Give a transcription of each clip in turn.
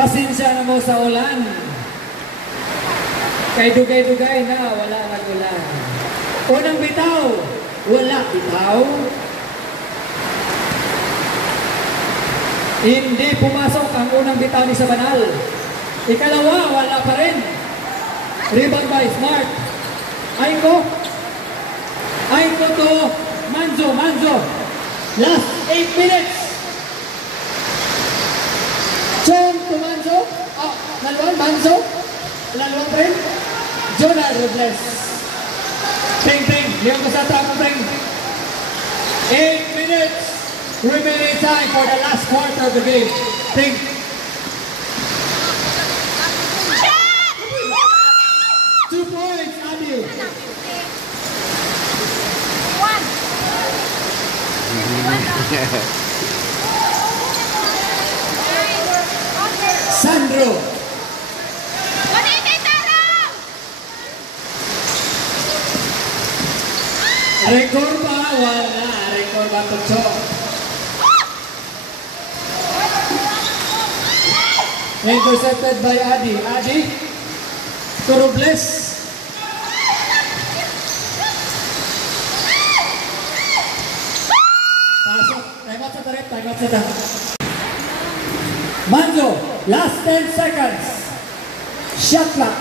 Pasensya na mo sa ulan. Kay dugay-dugay na, wala nag-ulan. Unang bitaw, wala bitaw. Hindi pumasok ang unang bitaw ni Sabanal. Ikalawa, wala pa rin. Rebound by Smart. Aiko to Manzo. Last 8 minutes. Chong to Manzo. Nalwan, Manzo. Nalwan pa rin. Jonah Robles. Pring. Leon Casatra po pring. 8 minutes. Remaining time for the last quarter of the game. Pring. Sandro. Record pa, wala. Record ba ito? Intercepted by Adi. To Robles. Time out sa tayo. Manzo, last 10 seconds. Shot clock.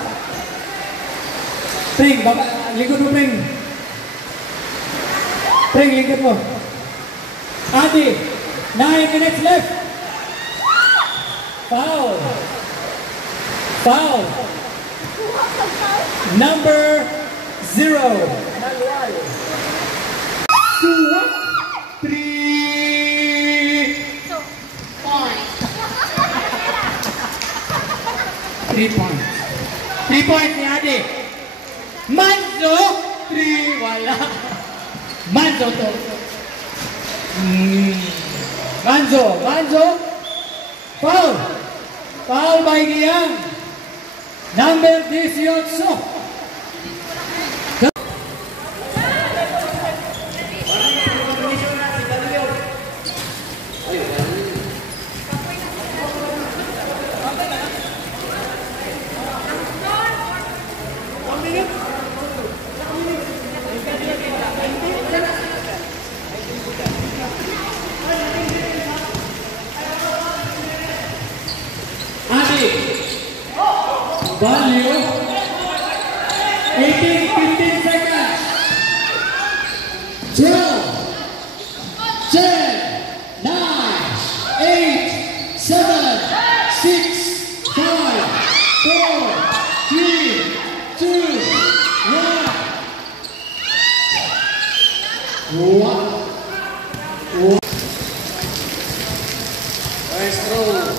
Pring, lingkod mo Pring. Pring, lingkod mo. Adi, 9 minutes left. Foul. Number 0. 2, 3. 3 points. 3 points ni Adi. Manzo, 3, wala. Manzo to. Manzo. Foul by Giyang. Number 18. Value 15 seconds. 12, 10, 9, 8, 7, 6, 5, 4, 3, 2, 1. Nice throw.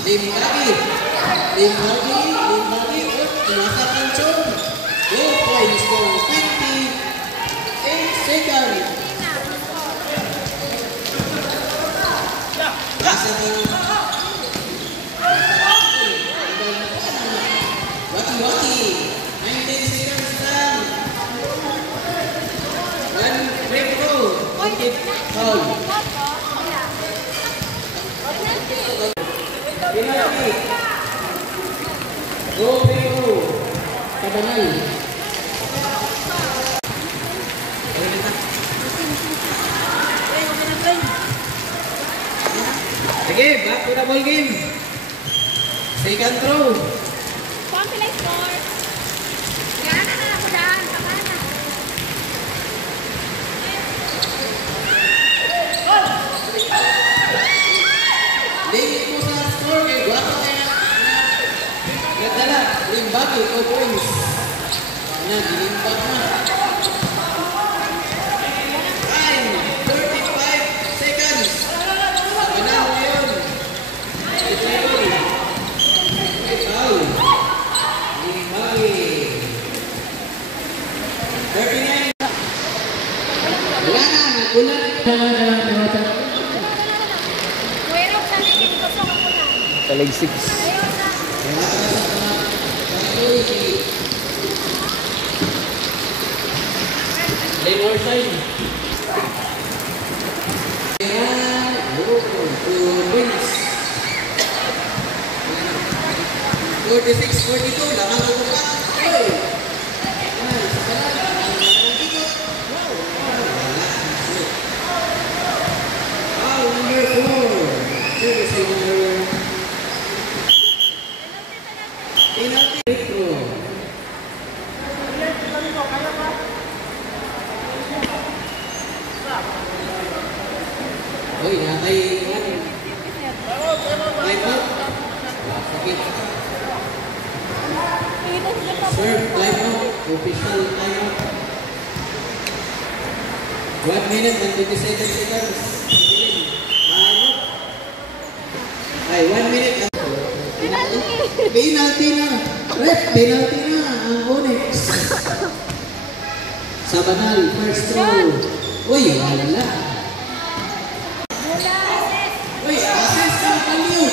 Lim lagi, tumasakan Chong. Go playing for 28 seconds. Wati, 19 seconds lang. One break throw, one kick foul. Go, Kabanal. Sige, back to the ball game. Second throw. Compilate score. Yan na ako dyan. Kabana. Limit mo sa score kay Guapo kaya nagdala, limbag ito points. Nilimbag na. Time, 35 seconds. Ganang mo yun. Ikaw. Limbagi. 39. Wala na, nagulat. leg 6. Kaya atrasan ka na. Patuloy si Lane or side. Kaya, to wins. 46-42, lamang ko pa. Oy! Ayan, sa kanan. Ang ikot. Wow! Wala. Foul number 4. Servicing number. Penalty. Free throw. Oy, natay ano? Time out. Sakit. Serve, time out. Official time out. 1 minute and 27 seconds. Time out. Ay, 1 minute. Penalty na. Ref, penalty na ang Onyx. Sabanal, first throw. Uy, wala. Uy, assist ang Palio.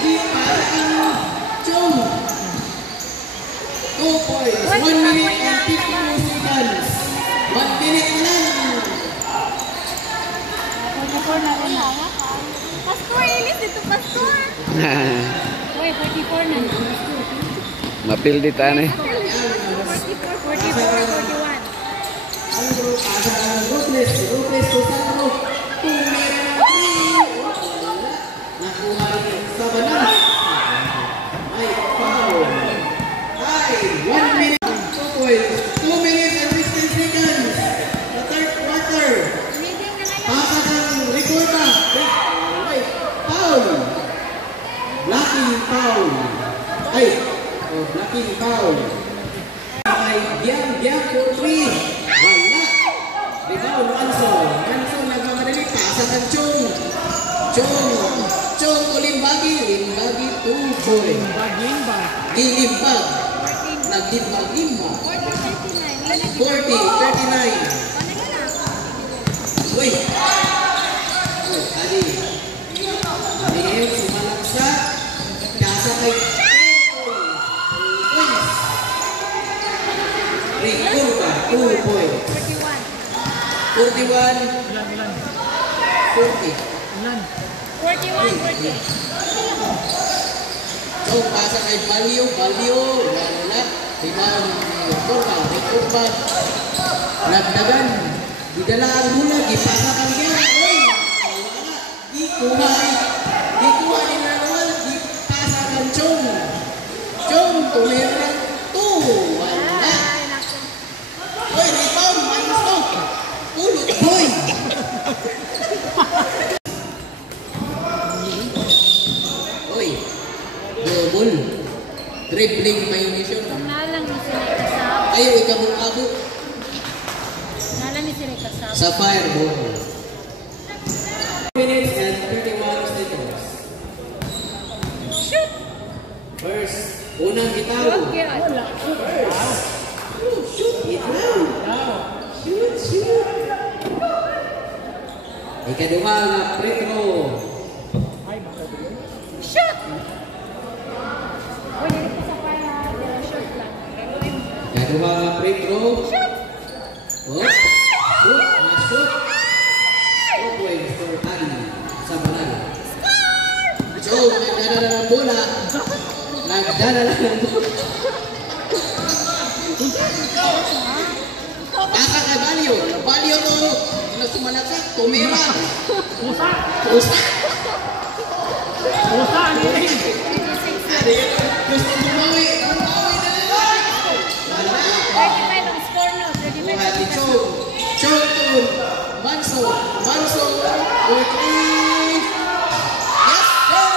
Di para ang Chong. 2 points. 1 minute and 52 seconds. 1 minute na lang. Pastor, ilis dito, Pastor. Uy, 44 na. Mapil di tanay. 44, 41. Ang group, asa ang Robles to Sandro. Tumira ng 3. Wala. Nakuha rin sa Banal. Ay, foul. Ay, 1 minute. 2 points. 2 minutes and 16 seconds. The third quarter. Reading na lang. Pasa ng Ricorda. Ay, foul. Blocking foul. Ay, blocking foul. Ay, Biang for 3. Wala. Rebound, Manson. Manson nagmamadali. Pasa ng Chong. Chong to Limbagi. Limbagi 2 points. Gilimbag. Naglimbag-limbag. 40-39. Uy! Ali. Ngayon, sumalaksak. Kasa kay Ricorda, 2 points. 41. 40. 41. So, pasa kay Balio. Wala. Rebound ni Ricorda. Nagdagan. Didala ang mula. Ipasa kang yan. Uy! Wala. Ikuha ni Manuel. Ipasa kang Chong. Tumira 2. Wala. Uy, rebound. Manso. Pulot. Boy! Uy. Double. Dribbling violation. Nalang ni sila kasama. Ayaw, ikabong-abo. Nalang ni sila kasama. Sa fireball. 2 minutes and 31 seconds. Shoot! First, unang bitaw. Okay. Shoot it now. Shoot. Ikaduha nga free throw. Shoot! Uy, dito sa para. Shoot lang. Ikaduha nga free throw. Shoot! Oh, shoot. 2 points for Ali sa Banal. So, nagdadala ng bola. Baka kay Balio. Balio to. Na sumalaksak. Tumira. Usa. Gusto bumawi. Bumawi na lang. Wala. 35 ang score no. 35 Buhay ang ni score. Chong Tun. Manso. Uy, yes, sir!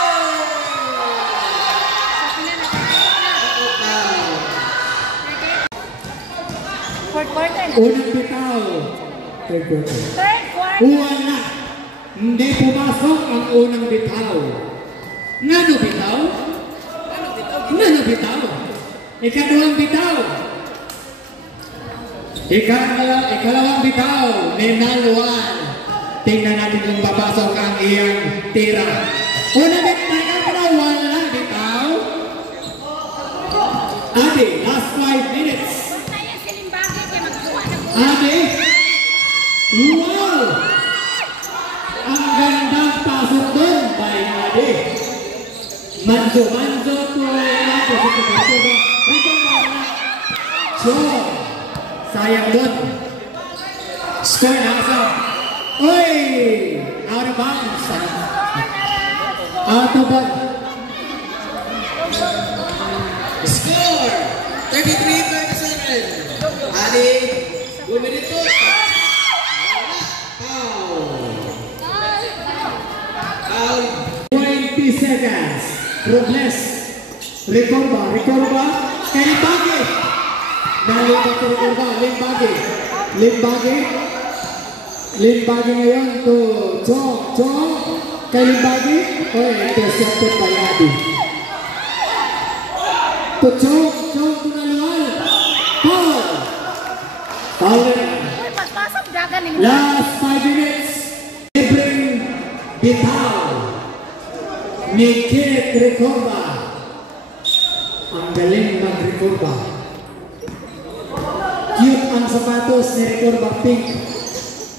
Fourth quarter na. Unang bitaw. Third quarter. Third quarter. Wala. Hindi pumasok ang unang bitaw. Nano bitaw? Ikaduhang bitaw. Ikalawang bitaw. Ninalwan. Tingnan natin kung papasok ang iyang tira. Unang bitaw. Wala. Ate, last 5 minutes. Ate. Wow! Ang gandang pasok doon by Ate. Manzo to Manzo. Chong. Sayang doon. Score na sa. Oy! Out of bounds. Out of bounds. Score! 33-37. Adi, 2 minutes. Foul. 20 seconds. Robles. Recorba. Limbagi. Nalipat sa Recorba. Limbagi ngayon to Chong. Kay Limbagi. Oy, intercepted by Adi. To Chong to Nalual. Foul. Last 5 minutes. Libreng bitaw ni Kenneth Recorba. Ang galing mag-Recorba. Cute ang sapatos ni Recorba, pink.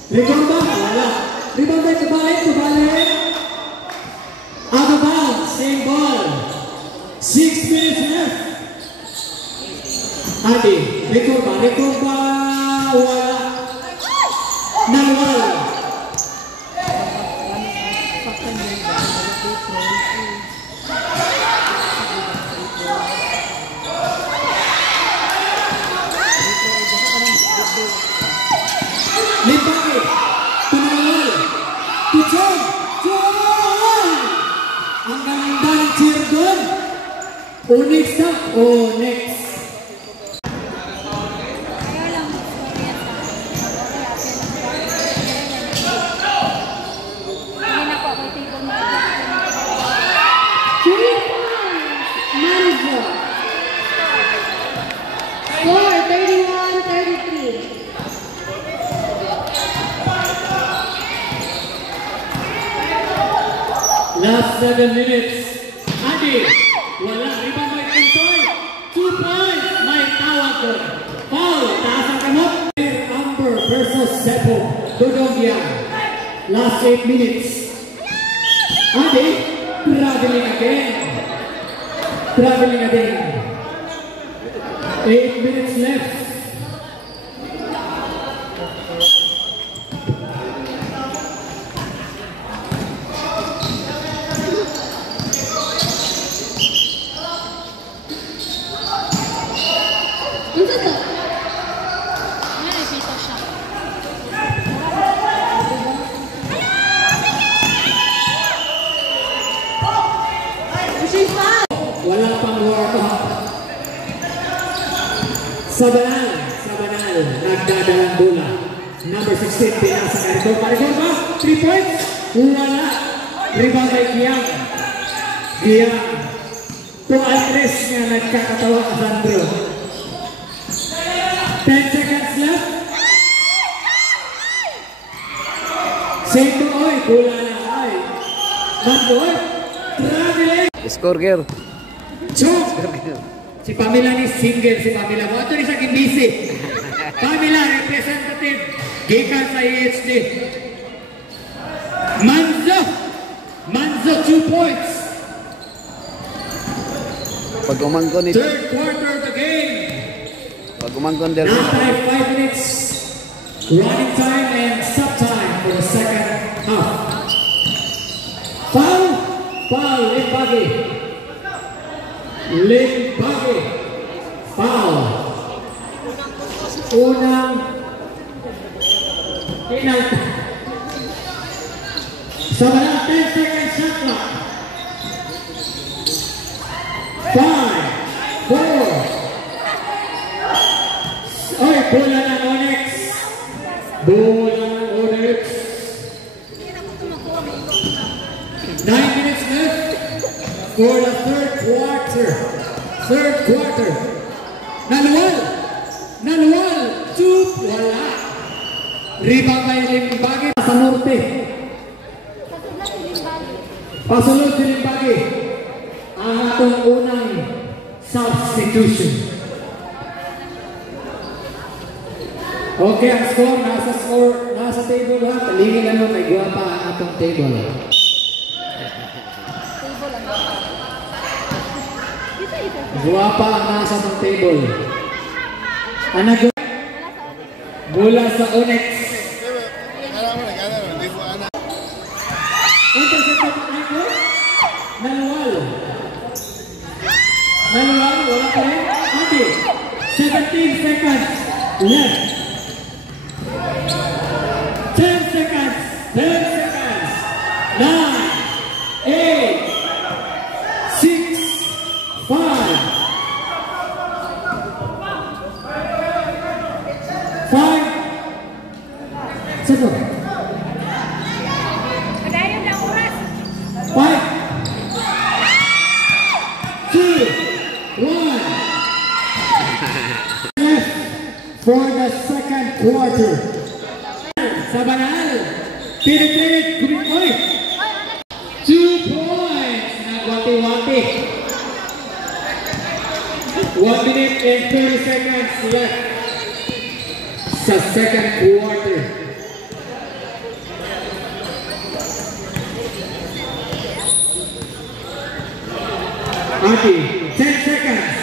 Recorba, wala. Rebound kabalik. Out of bounds, same ball. 6 minutes left. Adi, Recorba, wala. Nalual. Limbagi, Tunalual, Chong. Ang ganda ng cheer doon. Onyx. Manzo. Score 31-33. Last 7 minutes. Adi, wala. Rebound by Kentoy. 2 points. May tawag doon. Foul. Taas ang kamot. Amber versus Sepo. Dodongia. Last 8 minutes. Adi, traveling again. 8 minutes left. Wala pang warm-up. Sabanal, nagdadalang bola. Number 16, pinasa ka Recorba. 3 points. Wala. Rebound by Giang. To Andres nga nagkakatawa ka Sandro. 10 seconds left. Same to oy. Bola na ay. Mandoy. Traveling. Score girl. Chong! Si Pamela ni single si Pamela. Mo ito ni sa Kimbisi. Pamela, representative. Gikan sa EHD. Manzo, 2 points. Pag umangkon ito. Third quarter of the game. Pag umangkon der. Now 5 minutes. Running time and stop time for the second half. Foul, Limbagi. Foul. Unang penalty. Sabalang 10 seconds shot clock. 5, 4. Oy, bola ng Onyx. 9 minutes left for the third quarter. Nalual, shoot, wala. Rebound by Limbagi sa norte. Pasunod si Limbagi ang atong unang substitution. Okay, ang score, nasa table ha. Talingin lang mo, may guwapa ang atong table. Table lang ba? Ito. Guwapa ang nasa atong table. Anak mula sa Onyx. Intercepted Nico. Naluwal, wala pa rin. Ate, 17 seconds left. 10 seconds, 10 seconds, 9, 8, 6, 5, 7, Kadayon na oras. 5, 2, 1. Left for the second quarter. Sabanal, pinit-pinit, kumikoy. 2 points. Nagwati-wati. 1 minute and 30 seconds left sa second quarter. Ati, 10 seconds.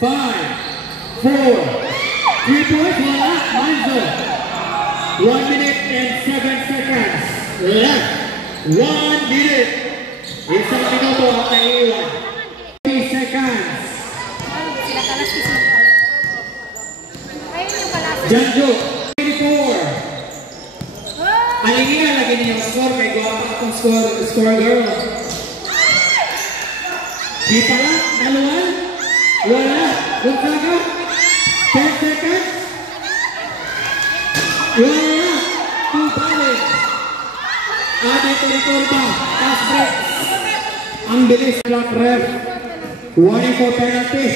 5, 4, 3 points, wala, Manzo. 1 minute and 7 seconds left. 1 minute. Isang minuto ang naiiwan. 3 seconds. Sila kalas kismo. Ayun yung kalas. Janjo, 24. Alingihan lagi niyo ang score. May guwapa akong score girl. Di pala, naluwan. Wala. Gonzaga. 10 seconds. Wala. 2 balik. Adi Toritorba. Pass break. Ang bilis. Black ref. Warning for penalty.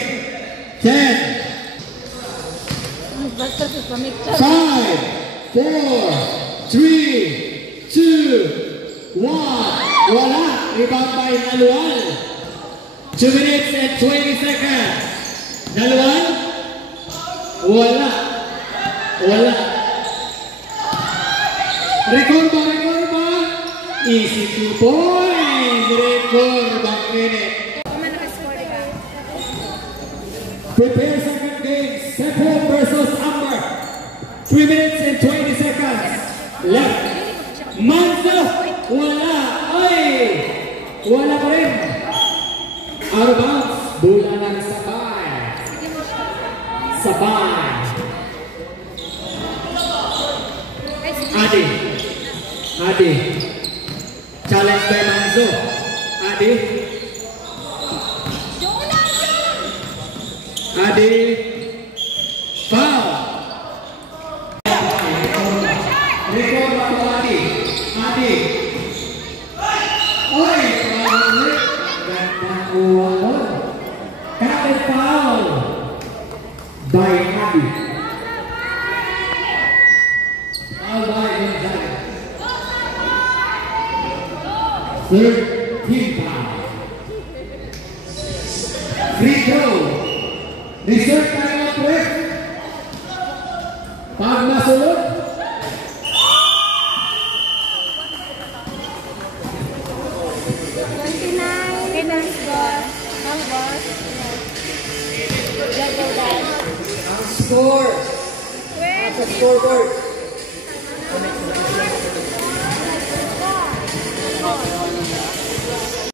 10. Basta sa pamikta. 5, 4, 3, 2, 1. Wala. Rebound by Naluan. 2 minutes and 20 seconds. Naluan. Wala. Wala. Record ba? Easy 2 points. Record ba minute. Kung man naka-score, diba? Prepare second game. Sepo versus Amber. 3 minutes and 20 seconds left. Manzo. Wala. Ay. Wala pa rin. Out of bounds. Bola ng sabay. Sabay. Adi. Challenge by Manzo. Adi. Foul. Record ba ito, Adi? Oy! Gandang uwan. Kapit foul. By Adi. Foul by Gonzaga. Third team foul. Free throw. Reserve time up ref. Pag nasulot. 29. Kailan's boss. Ang boss. Score. Sa scoreboard.